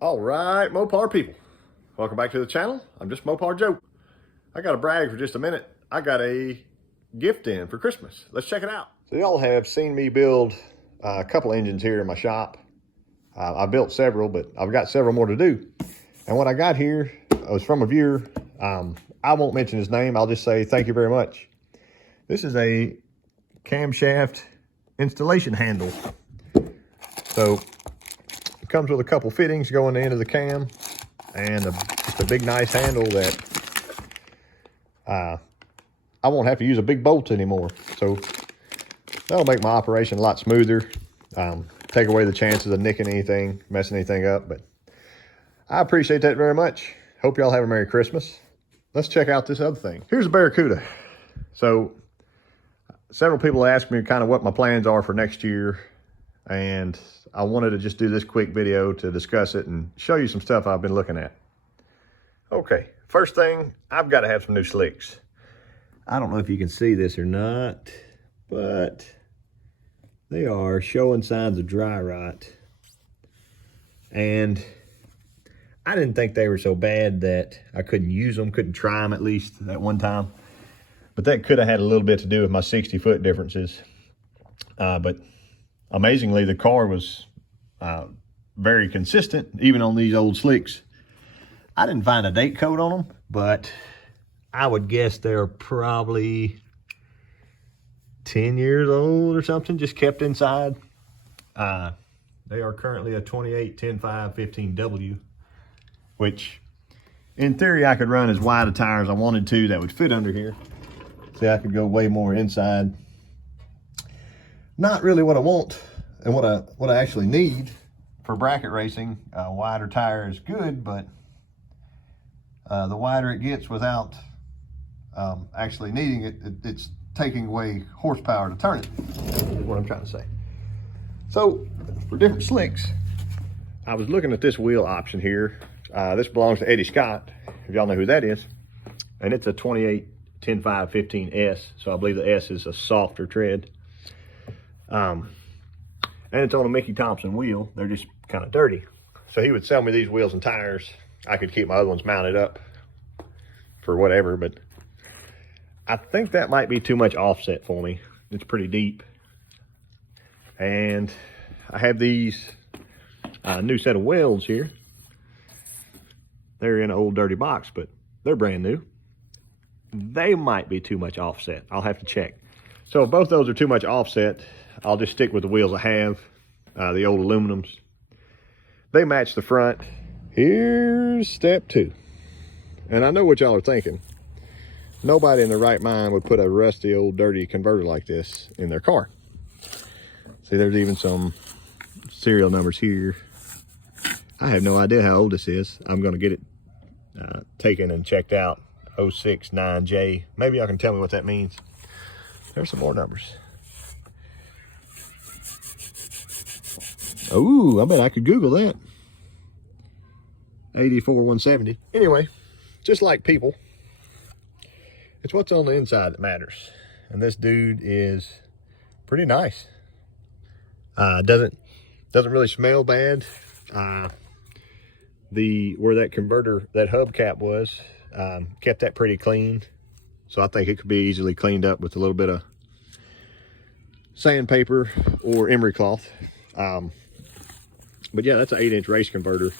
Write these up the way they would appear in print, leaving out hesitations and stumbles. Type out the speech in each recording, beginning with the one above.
All right, Mopar people, welcome back to the channel. I'm Justmoparjoe. I got to brag for just a minute. I got a gift in for Christmas. Let's check it out. So y'all have seen me build a couple engines here in my shop. I built several, but I've got several more to do. And what I got here was from a viewer. I won't mention his name. I'll just say thank you very much. This is a camshaft installation handle. So it comes with a couple fittings going to the end of the cam and just a big nice handle that I won't have to use a big bolt anymore. So that'll make my operation a lot smoother. Take away the chances of nicking anything, messing anything up. But I appreciate that very much. Hope y'all have a Merry Christmas. Let's check out this other thing. Here's a Barracuda. So several people asked me kind of what my plans are for next year, and I wanted to just do this quick video to discuss it and show you some stuff I've been looking at. Okay, first thing, I've got to have some new slicks. I don't know if you can see this or not, but they are showing signs of dry rot. And I didn't think they were so bad that I couldn't use them, couldn't try them at least at one time. But that could have had a little bit to do with my 60-foot differences. But amazingly, the car was very consistent, even on these old slicks. I didn't find a date code on them, but I would guess they're probably 10 years old or something, just kept inside. They are currently a 28, 10, 5, 15W, which in theory I could run as wide a tire as I wanted to that would fit under here. See, I could go way more inside. Not really what I want and what I actually need for bracket racing. A wider tire is good, but the wider it gets without actually needing it, it's taking away horsepower to turn it, is what I'm trying to say. So for different slicks, I was looking at this wheel option here. This belongs to Eddie Scott, if y'all know who that is. And it's a 28, 10, 5, 15S. So I believe the S is a softer tread. And it's on a Mickey Thompson wheel. They're just kind of dirty. So he would sell me these wheels and tires. I could keep my other ones mounted up for whatever, but I think that might be too much offset for me. It's pretty deep. And I have these new set of welds here. They're in an old dirty box, but they're brand new. They might be too much offset. I'll have to check. So if both those are too much offset, I'll just stick with the wheels I have, the old aluminums. They match the front. Here's step 2. And I know what y'all are thinking. Nobody in their right mind would put a rusty old dirty converter like this in their car. See, there's even some serial numbers here. I have no idea how old this is. I'm going to get it taken and checked out. 069J. Maybe y'all can tell me what that means. There's some more numbers. Oh, I bet I could Google that. 84170. Anyway, just like people, it's what's on the inside that matters. And this dude is pretty nice. Doesn't really smell bad. Where that converter, that hubcap was, kept that pretty clean. So I think it could be easily cleaned up with a little bit of sandpaper or emery cloth. But yeah, that's an 8-inch race converter.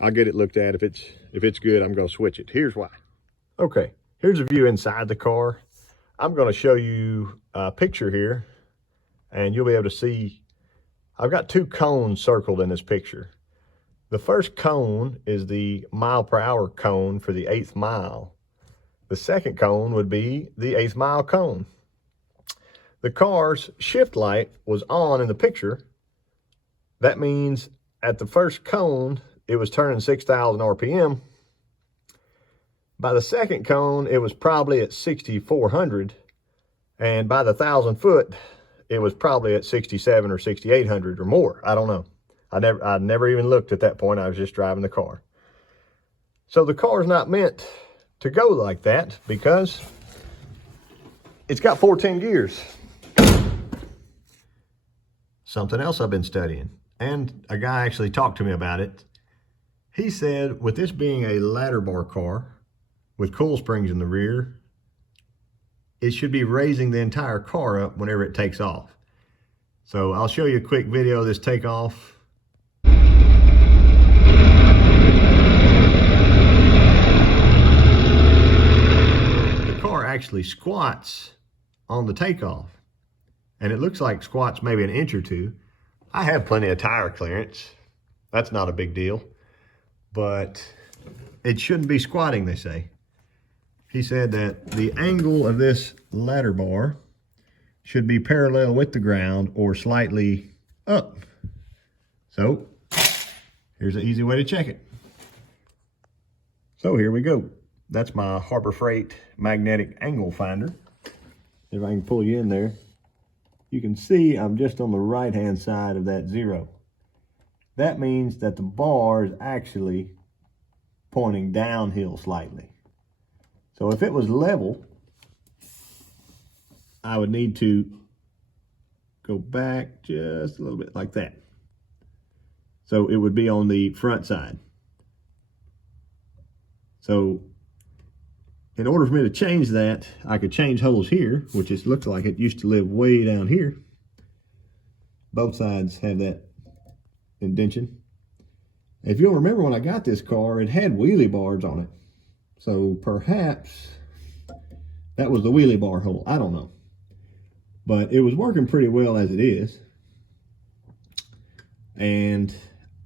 I'll get it looked at. If it's good, I'm going to switch it. Here's why. Okay, here's a view inside the car. I'm going to show you a picture here, and you'll be able to see. I've got 2 cones circled in this picture. The first cone is the mile-per-hour cone for the 8th mile. The second cone would be the 8th mile cone. The car's shift light was on in the picture. That means at the first cone, it was turning 6,000 RPM. By the second cone, it was probably at 6,400. And by the 1,000 foot, it was probably at 6,700 or 6,800 or more. I don't know. I never even looked at that point. I was just driving the car. So the car is not meant to go like that because it's got 14 gears. Something else I've been studying. and a guy actually talked to me about it. He said with this being a ladder bar car with coil springs in the rear, it should be raising the entire car up whenever it takes off. So I'll show you a quick video of this takeoff. The car actually squats on the takeoff, and it looks like squats maybe an inch or two. I have plenty of tire clearance. That's not a big deal, but it shouldn't be squatting, they say. He said that the angle of this ladder bar should be parallel with the ground or slightly up. So here's an easy way to check it. So here we go. That's my Harbor Freight magnetic angle finder. If I can pull you in there, you can see I'm just on the right-hand side of that 0. That means that the bar is actually pointing downhill slightly. So if it was level, I would need to go back just a little bit like that. So it would be on the front side. So in order for me to change that, I could change holes here, which it looks like it used to live way down here. Both sides have that indentation. If you'll remember, when I got this car, it had wheelie bars on it. So perhaps that was the wheelie bar hole. I don't know. But it was working pretty well as it is. And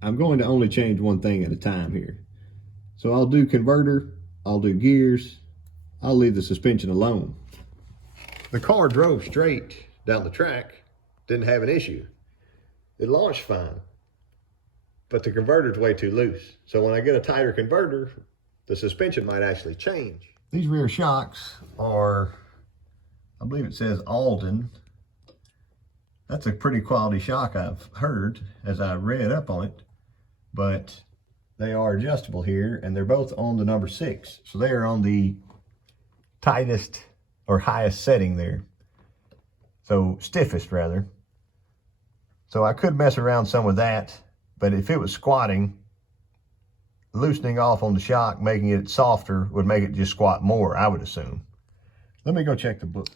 I'm going to only change one thing at a time here. So I'll do converter, I'll do gears, I'll leave the suspension alone. The car drove straight down the track, didn't have an issue. It launched fine, but the converter's way too loose. So when I get a tighter converter, the suspension might actually change. These rear shocks are, I believe it says Alden. That's a pretty quality shock, I've heard as I read up on it, but they are adjustable here, and they're both on the number 6. So they are on the tightest or highest setting there. So stiffest rather. So I could mess around some with that, but if it was squatting, loosening off on the shock, making it softer, would make it just squat more, I would assume. Let me go check the book.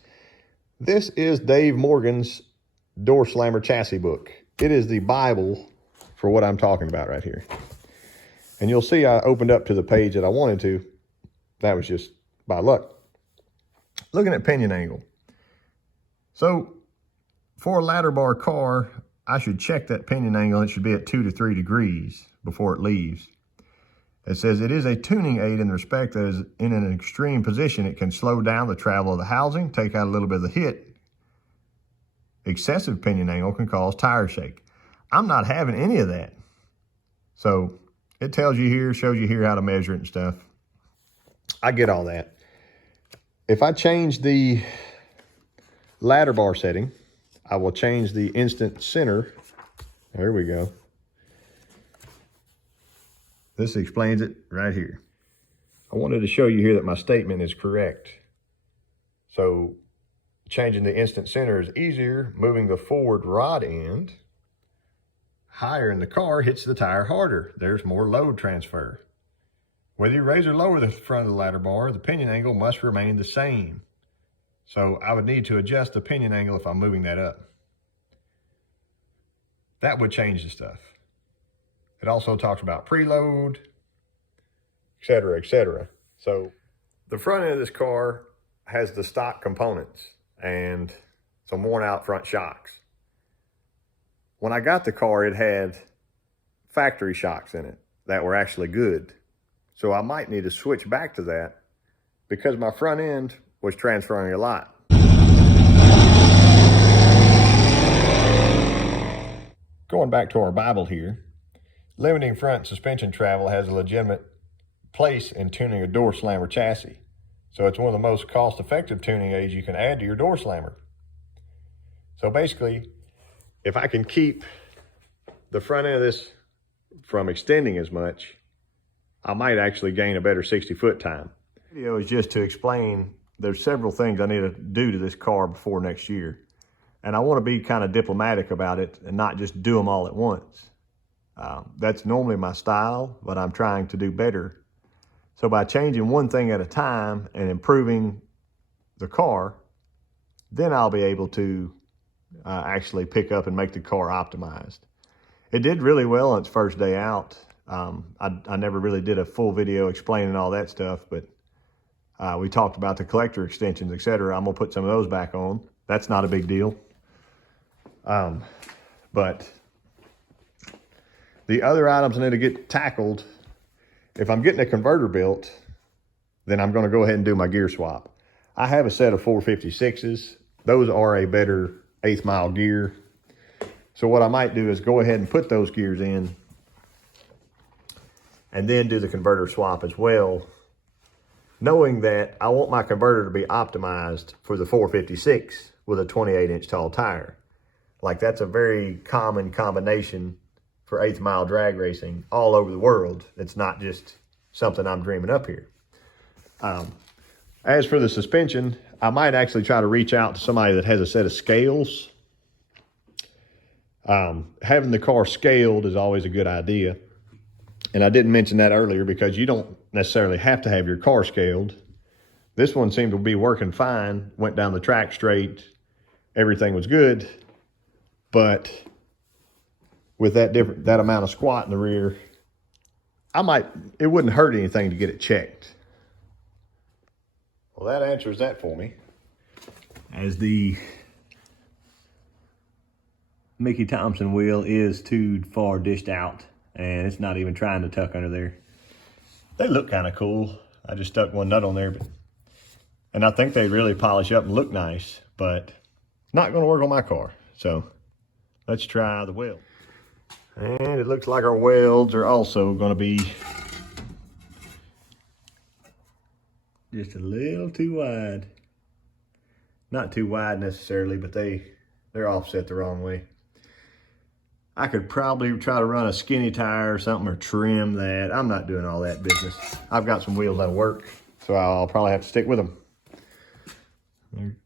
This is Dave Morgan's Door Slammer Chassis book. It is the Bible for what I'm talking about right here. And you'll see I opened up to the page that I wanted to. That was just by luck. Looking at pinion angle. So for a ladder bar car, I should check that pinion angle. It should be at 2 to 3 degrees before it leaves. It says it is a tuning aid in the respect that is in an extreme position. It can slow down the travel of the housing, take out a little bit of the hit. Excessive pinion angle can cause tire shake. I'm not having any of that. So it tells you here, shows you here how to measure it and stuff. I get all that. If I change the ladder bar setting, I will change the instant center. There we go. This explains it right here. I wanted to show you here that my statement is correct. So changing the instant center is easier. Moving the forward rod end higher in the car hits the tire harder. There's more load transfer. Whether you raise or lower the front of the ladder bar, the pinion angle must remain the same. So I would need to adjust the pinion angle if I'm moving that up. That would change the stuff. It also talks about preload, etc., etc. So the front end of this car has the stock components and some worn out front shocks. When I got the car, it had factory shocks in it that were actually good. So I might need to switch back to that because my front end was transferring a lot. Going back to our Bible here, limiting front suspension travel has a legitimate place in tuning a door slammer chassis. So it's one of the most cost-effective tuning aids you can add to your door slammer. So basically, if I can keep the front end of this from extending as much, I might actually gain a better 60-foot time. The video is just to explain there's several things I need to do to this car before next year. And I want to be kind of diplomatic about it and not just do them all at once. That's normally my style, but I'm trying to do better. So by changing one thing at a time and improving the car, then I'll be able to actually pick up and make the car optimized. It did really well on its first day out. I never really did a full video explaining all that stuff, but we talked about the collector extensions, etc. I'm gonna put some of those back on. That's not a big deal. But the other items I need to get tackled, if I'm getting a converter built, then I'm gonna go ahead and do my gear swap. I have a set of 456s. Those are a better 1/8 mile gear. So what I might do is go ahead and put those gears in and then do the converter swap as well, knowing that I want my converter to be optimized for the 456 with a 28-inch tall tire. Like, that's a very common combination for 1/8 mile drag racing all over the world. It's not just something I'm dreaming up here. As for the suspension, I might actually try to reach out to somebody that has a set of scales. Having the car scaled is always a good idea. And I didn't mention that earlier because you don't necessarily have to have your car scaled. This one seemed to be working fine, went down the track straight, everything was good. But with that amount of squat in the rear, it wouldn't hurt anything to get it checked. Well, that answers that for me. As the Mickey Thompson wheel is too far dished out and it's not even trying to tuck under there. They look kind of cool. I just stuck one nut on there, and I think they really polish up and look nice, but not gonna work on my car. So let's try the weld. And it looks like our welds are also gonna be just a little too wide. Not too wide necessarily, but they're offset the wrong way. I could probably try to run a skinny tire or something or trim that. I'm not doing all that business. I've got some wheels that'll work, so I'll probably have to stick with them. They're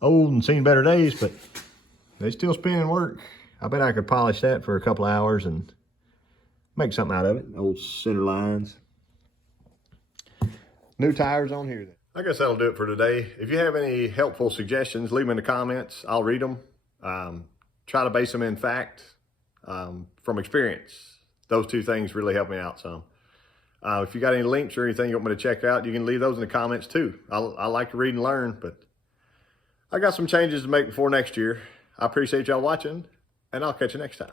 old and seen better days, but they still spin and work. I bet I could polish that for a couple of hours and make something out of it. Old center lines. New tires on here. I guess that'll do it for today. If you have any helpful suggestions, leave them in the comments. I'll read them. Try to base them in fact from experience. Those two things really help me out some. If you got any links or anything you want me to check out, you can leave those in the comments too. I like to read and learn, but I got some changes to make before next year. I appreciate y'all watching, and I'll catch you next time.